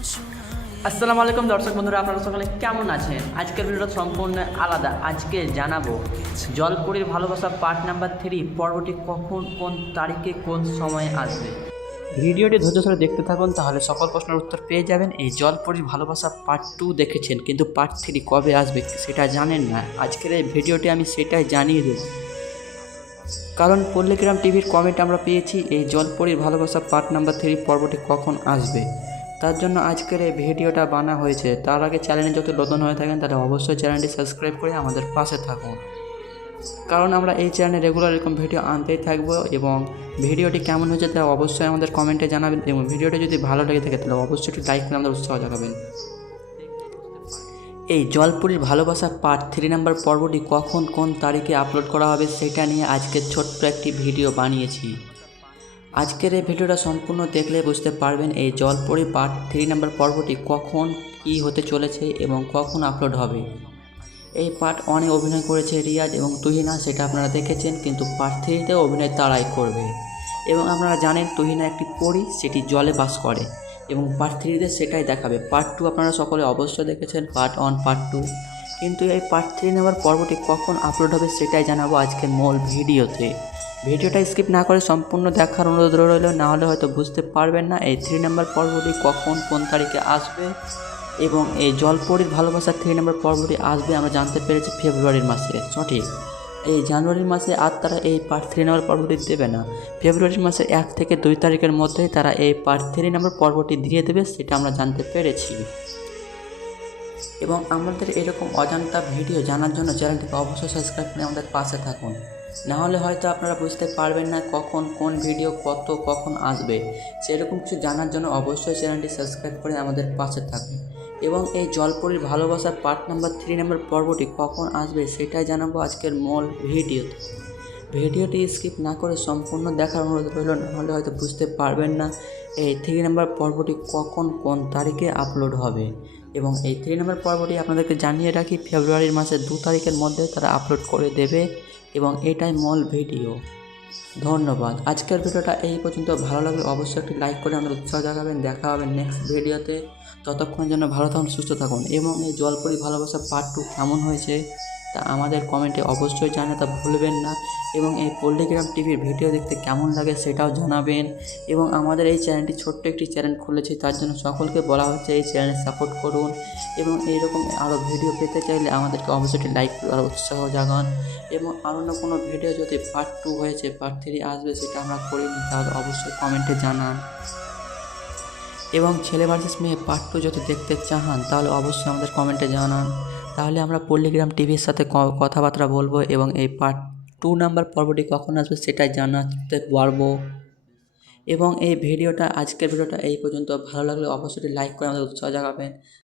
আসসালামু আলাইকুম দর্শক বন্ধুরা, আপনারা সকলে কেমন আছেন? আজকের ভিডিওটা সম্পূর্ণ আলাদা। আজকে জানাবো জলপরীর ভালোবাসা পার্ট নাম্বার 3 পর্বটি কখন, কোন তারিখে, কোন সময়ে আসবে। ভিডিওটি ধৈর্য ধরে দেখতে থাকুন, তাহলে সকল প্রশ্নের উত্তর পেয়ে যাবেন। এই জলপরীর ভালোবাসা পার্ট 2 দেখেছেন, কিন্তু পার্ট 3 কবে আসবে সেটা জানেন না। আজকের এই ভিডিওটি আমি সেটাই জানিয়ে দেব, কারণ পল্লীগ্রাম টিভির কমেন্ট আমরা পেয়েছি এই জলপরীর ভালোবাসা পার্ট নাম্বার 3 পর্বটি কখন আসবে। তার জন্য আজকের এই ভিডিওটা বানা হয়েছে। তার আগে চ্যানেলে যত নতুন হয়ে থাকেন তাহলে অবশ্যই চ্যানেলটি সাবস্ক্রাইব করে আমাদের পাশে থাকুন, কারণ আমরা এই চ্যানেলে রেগুলার এরকম ভিডিও আনতেই থাকবো। এবং ভিডিওটি কেমন হয়েছে তা অবশ্যই আমাদের কমেন্টে জানাবেন, এবং ভিডিওটি যদি ভালো লেগে থাকে তাহলে অবশ্যই একটু লাইক করে আমাদের উৎসাহ জাগাবেন। এই জলপরীর ভালোবাসা পার্ট 3 নাম্বার পর্বটি কখন, কোন তারিখে আপলোড করা হবে সেটা নিয়ে আজকের ছোট্ট একটি ভিডিও বানিয়েছি। আজকের এই ভিডিওটা সম্পূর্ণ দেখলে বুঝতে পারবেন এই জলপরী পার্ট 3 নাম্বার পর্বটি কখন কী হতে চলেছে এবং কখন আপলোড হবে। এই পার্ট 1-এ অভিনয় করেছে রিয়াজ এবং তুহিনা, সেটা আপনারা দেখেছেন, কিন্তু পার্ট 3-তেও অভিনয় তারাই করবে। এবং আপনারা জানেন তুহিনা একটি পরী, সেটি জলে বাস করে, এবং পার্ট 3-তে সেটাই দেখাবে। পার্ট 2 আপনারা সকলে অবশ্যই দেখেছেন, পার্ট 1, পার্ট 2, কিন্তু এই পার্ট 3 নাম্বার পর্বটি কখন আপলোড হবে সেটাই জানাবো আজকের মূল ভিডিওতে। ভিডিওটা স্কিপ না করে সম্পূর্ণ দেখার অনুরোধ রইল, না হলে হয়তো বুঝতে পারবেন না এই 3 নাম্বার পর্বটি কখন, কোন তারিখে আসবে। এবং এই জলপরীর ভালোবাসার 3 নাম্বার পর্বটি আসবে আমরা জানতে পেরেছি ফেব্রুয়ারির মাসে, সঠিক। এই জানুয়ারির মাসে আর তারা এই পার্ট 3 নাম্বার পর্বটি দেবে না। ফেব্রুয়ারি মাসের 1 থেকে 2 তারিখের মধ্যেই তারা এই পার্ট 3 নাম্বার পর্বটি দিয়ে দেবে, সেটা আমরা জানতে পেরেছি। এবং আমাদের এরকম অজান্তা ভিডিও জানার জন্য চ্যানেলটিকে অবশ্যই সাবস্ক্রাইব করে আমাদের পাশে থাকুন, না হলে হয়তো আপনারা বুঝতে পারবেন না কখন কোন ভিডিও কখন আসবে। সেরকম কিছু জানার জন্য অবশ্যই চ্যানেলটি সাবস্ক্রাইব করে আমাদের পাশে থাকুন। এবং এই জলপরীর ভালোবাসার পার্ট নাম্বার 3 নাম্বার পর্বটি কখন আসবে সেটাই জানাবো আজকের মূল ভিডিওতে। ভিডিওটি স্কিপ না করে সম্পূর্ণ দেখার অনুরোধ রইল, না হলে হয়তো বুঝতে পারবেন না এই 3 নাম্বার পর্বটি কখন, কোন তারিখে আপলোড হবে। এবং এই 3 নাম্বার পর্বটি আপনাদেরকে জানিয়ে রাখি ফেব্রুয়ারির মাসের 2 তারিখের মধ্যে তারা আপলোড করে দেবে, এবং এটাই মূল ভিডিও। ধন্যবাদ। আজকের ভিডিওটা এই পর্যন্ত। ভালো লাগলে অবশ্যই একটি লাইক করে আমাদের উৎসাহ জাগাবেন। দেখা হবে নেক্সট ভিডিওতে। ততক্ষণ যেন ভালো থাকুন, সুস্থ থাকুন, এবং এই জলপরী ভালোবাসা পার্ট 2 কেমন হয়েছে তা আমাদের কমেন্টে অবশ্যই জানাতে ভুলবেন না। এবং এই পল্লীগ্রাম টিভির ভিডিও দেখতে কেমন লাগে সেটাও জানাবেন। এবং আমাদের এই চ্যানেলটি ছোট্ট একটি চ্যানেল খুলেছি, তার জন্য সকলকে বলা হচ্ছে এই চ্যানেল সাপোর্ট করুন। এবং এইরকম আরও ভিডিও পেতে চাইলে আমাদেরকে অবশ্যই একটি লাইক আর উৎসাহ জাগান। এবং আরও অন্য কোনো ভিডিও যদি পার্ট 2 হয়েছে, পার্ট 3 আসবে সেটা আমরা করিনি, তাহলে অবশ্যই কমেন্টে জানান। এবং ছেলে ভার্সেস মেয়ে পার্ট 2 যদি দেখতে চান তাহলে অবশ্যই আমাদের কমেন্টে জানান, তাহলে আমরা পল্লীগ্রাম টিভির সাথে কথাবার্তা বলবো এবং এই পার্ট 2 নাম্বার পর্বটি কখন আসবে সেটাই জানাতে পারবো। এবং এই ভিডিওটা, আজকের ভিডিওটা এই পর্যন্ত। ভালো লাগলে অবশ্যই লাইক করে আমাদের উৎসাহ জাগাবেন।